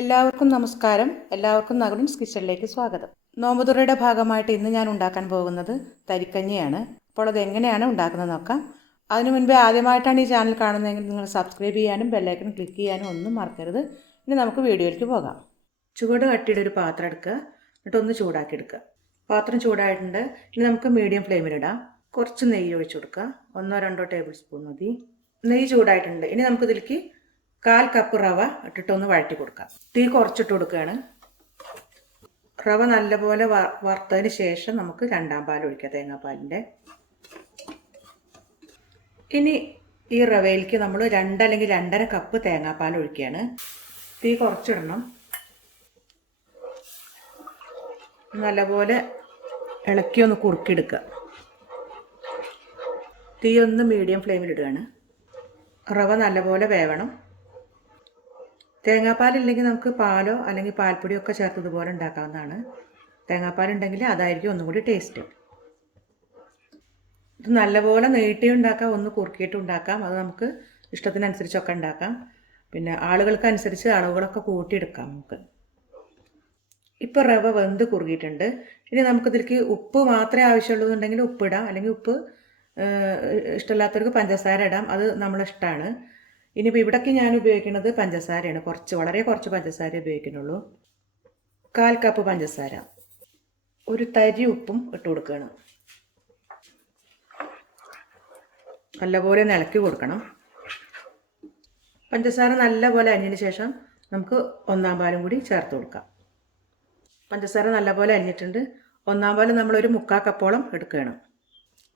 എല്ലാവർക്കും നമസ്കാരം. എല്ലാവർക്കും നകുലൻസ് കിച്ചണിലേക്ക് സ്വാഗതം. നോമ്പുതുറയുടെ ഭാഗമായിട്ട് ഇന്ന് ഞാൻ ഉണ്ടാക്കാൻ പോകുന്നത് തരിക്കഞ്ഞിയാണ്. അപ്പോൾ അത് എങ്ങനെയാണ് ഉണ്ടാക്കുന്നത് നോക്കാം. അതിനു മുൻപേ ആദ്യമായിട്ടാണ് ഈ ചാനൽ കാണുന്നതെങ്കിൽ നിങ്ങൾ സബ്സ്ക്രൈബ് ചെയ്യാനും ബെല്ലൈക്കൺ ക്ലിക്ക് ചെയ്യാനും ഒന്നും മറക്കരുത്. ഇനി നമുക്ക് വീഡിയോയിലേക്ക് പോകാം. ചുവട് കട്ടിയുടെ ഒരു പാത്രം എടുക്കുക, എന്നിട്ടൊന്ന് ചൂടാക്കി എടുക്കുക. പാത്രം ചൂടായിട്ടുണ്ട്. ഇനി നമുക്ക് മീഡിയം ഫ്ലെയിമിലിടാം. കുറച്ച് നെയ്യ് ഒഴിച്ചു കൊടുക്കുക. 1-2 ടേബിൾ സ്പൂൺ മതി. നെയ്യ് ചൂടായിട്ടുണ്ട്. ഇനി നമുക്കിതിലേക്ക് 1/4 കപ്പ് റവ ഇട്ടിട്ടൊന്ന് വഴറ്റി കൊടുക്കാം. തീ കുറച്ചിട്ട് കൊടുക്കുകയാണ്. റവ നല്ലപോലെ വറുത്തതിന് ശേഷം നമുക്ക് രണ്ടാം പാൽ ഒഴിക്കാം, തേങ്ങാപ്പാലിൻ്റെ. ഇനി ഈ റവയിലേക്ക് നമ്മൾ 2 അല്ലെങ്കിൽ 2.5 കപ്പ് തേങ്ങാപ്പാൽ ഒഴിക്കുകയാണ്. തീ കുറച്ചിടണം. നല്ലപോലെ ഇളക്കി ഒന്ന് കുറുക്കിയെടുക്കുക. തീ ഒന്ന് മീഡിയം ഫ്ലെയിമിലിടുകയാണ്. റവ നല്ലപോലെ വേവണം. തേങ്ങാപ്പാലില്ലെങ്കിൽ നമുക്ക് പാലോ അല്ലെങ്കിൽ പാൽപ്പൊടിയോ ഒക്കെ ചേർത്തതുപോലെ ഉണ്ടാക്കാവുന്നതാണ്. തേങ്ങാപ്പാലുണ്ടെങ്കിൽ അതായിരിക്കും ഒന്നും കൂടി ടേസ്റ്റ്. ഇത് നല്ലപോലെ നീട്ടി ഉണ്ടാക്കാം, ഒന്ന് കുറുക്കിയിട്ട് ഉണ്ടാക്കാം. അത് നമുക്ക് ഇഷ്ടത്തിനനുസരിച്ചൊക്കെ ഉണ്ടാക്കാം. പിന്നെ ആളുകൾക്കനുസരിച്ച് അളവുകളൊക്കെ കൂട്ടിയെടുക്കാം നമുക്ക്. ഇപ്പോൾ റവ വെന്ത് കുറുകിയിട്ടുണ്ട്. ഇനി നമുക്കിതിലേക്ക് ഉപ്പ് മാത്രമേ ആവശ്യമുള്ളൂന്നുണ്ടെങ്കിൽ ഉപ്പിടാം, അല്ലെങ്കിൽ ഉപ്പ് ഇഷ്ടമില്ലാത്തവർക്ക് പഞ്ചസാര ഇടാം. അത് നമ്മളെ ഇഷ്ടമാണ്. ഇനിയിപ്പോൾ ഇവിടേക്ക് ഞാൻ ഉപയോഗിക്കുന്നത് പഞ്ചസാരയാണ്. വളരെ കുറച്ച് പഞ്ചസാര ഉപയോഗിക്കുന്നുള്ളൂ. 1/4 കപ്പ് പഞ്ചസാര, ഒരു തരി ഉപ്പും ഇട്ട് കൊടുക്കുകയാണ്. നല്ലപോലെ ഇളക്കി കൊടുക്കണം. പഞ്ചസാര നല്ലപോലെ അരിഞ്ഞതിന് ശേഷം നമുക്ക് 1-ാം പാലും കൂടി ചേർത്ത് കൊടുക്കാം. പഞ്ചസാര നല്ലപോലെ അരിഞ്ഞിട്ടുണ്ട്. 1-ാം പാൽ നമ്മളൊരു 3/4 കപ്പോളം എടുക്കുകയാണ്.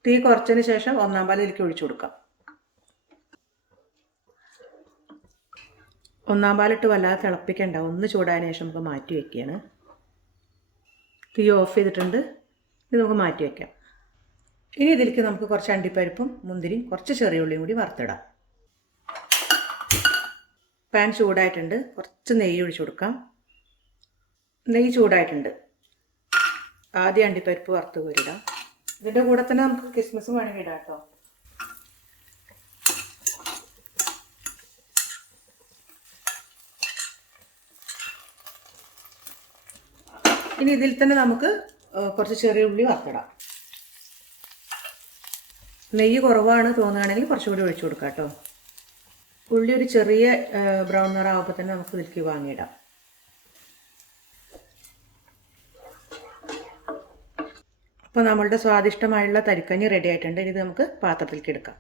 തീ കുറച്ചതിന് ശേഷം 1-ാം പാൽ ഇതിലേക്ക് ഒഴിച്ചു കൊടുക്കാം. 1-ാം പാലിട്ട് വല്ലാതെ തിളപ്പിക്കേണ്ട, ഒന്ന് ചൂടായതിനു ശേഷം നമുക്ക് മാറ്റി വയ്ക്കുകയാണ്. തീ ഓഫ് ചെയ്തിട്ടുണ്ട്. ഇത് നമുക്ക് മാറ്റി വയ്ക്കാം. ഇനി ഇതിലേക്ക് നമുക്ക് കുറച്ച് അണ്ടിപ്പരിപ്പും മുന്തിരിയും കുറച്ച് ചെറിയ ഉള്ളിയും കൂടി വറുത്തിടാം. പാൻ ചൂടായിട്ടുണ്ട്. കുറച്ച് നെയ്യ് ഒഴിച്ചു കൊടുക്കാം. നെയ്യ് ചൂടായിട്ടുണ്ട്. ആദ്യം അണ്ടിപ്പരിപ്പ് വറുത്ത് കോരിടാം. ഇതിൻ്റെ കൂടെ തന്നെ നമുക്ക് കിസ്മിസ് വേണമെങ്കിൽ ഇടാം കേട്ടോ. ഇനി ഇതിൽ തന്നെ നമുക്ക് കുറച്ച് ചെറിയ ഉള്ളി വറുത്തിടാം. നെയ്യ് കുറവാണ് തോന്നുകയാണെങ്കിൽ കുറച്ചുകൂടി ഒഴിച്ചു കൊടുക്കാം കേട്ടോ. ഉള്ളി ഒരു ചെറിയ ബ്രൗൺ നിറമാകുമ്പോൾ തന്നെ നമുക്ക് ഇതിലേക്ക് വാങ്ങിയിടാം. അപ്പോൾ നമ്മളുടെ സ്വാദിഷ്ടമായുള്ള തരിക്കഞ്ഞി റെഡി ആയിട്ടുണ്ട്. ഇത് നമുക്ക് പാത്രത്തിലേക്ക് എടുക്കാം.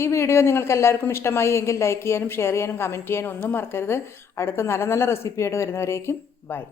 ഈ വീഡിയോ നിങ്ങൾക്ക് എല്ലാവർക്കും ഇഷ്ടമായി എങ്കിൽ ലൈക്ക് ചെയ്യാനും ഷെയർ ചെയ്യാനും കമൻറ്റ് ചെയ്യാനും ഒന്നും മറക്കരുത്. അടുത്ത നല്ല നല്ല റെസിപ്പിയായിട്ട് വരുന്നവരേക്കും ബൈ.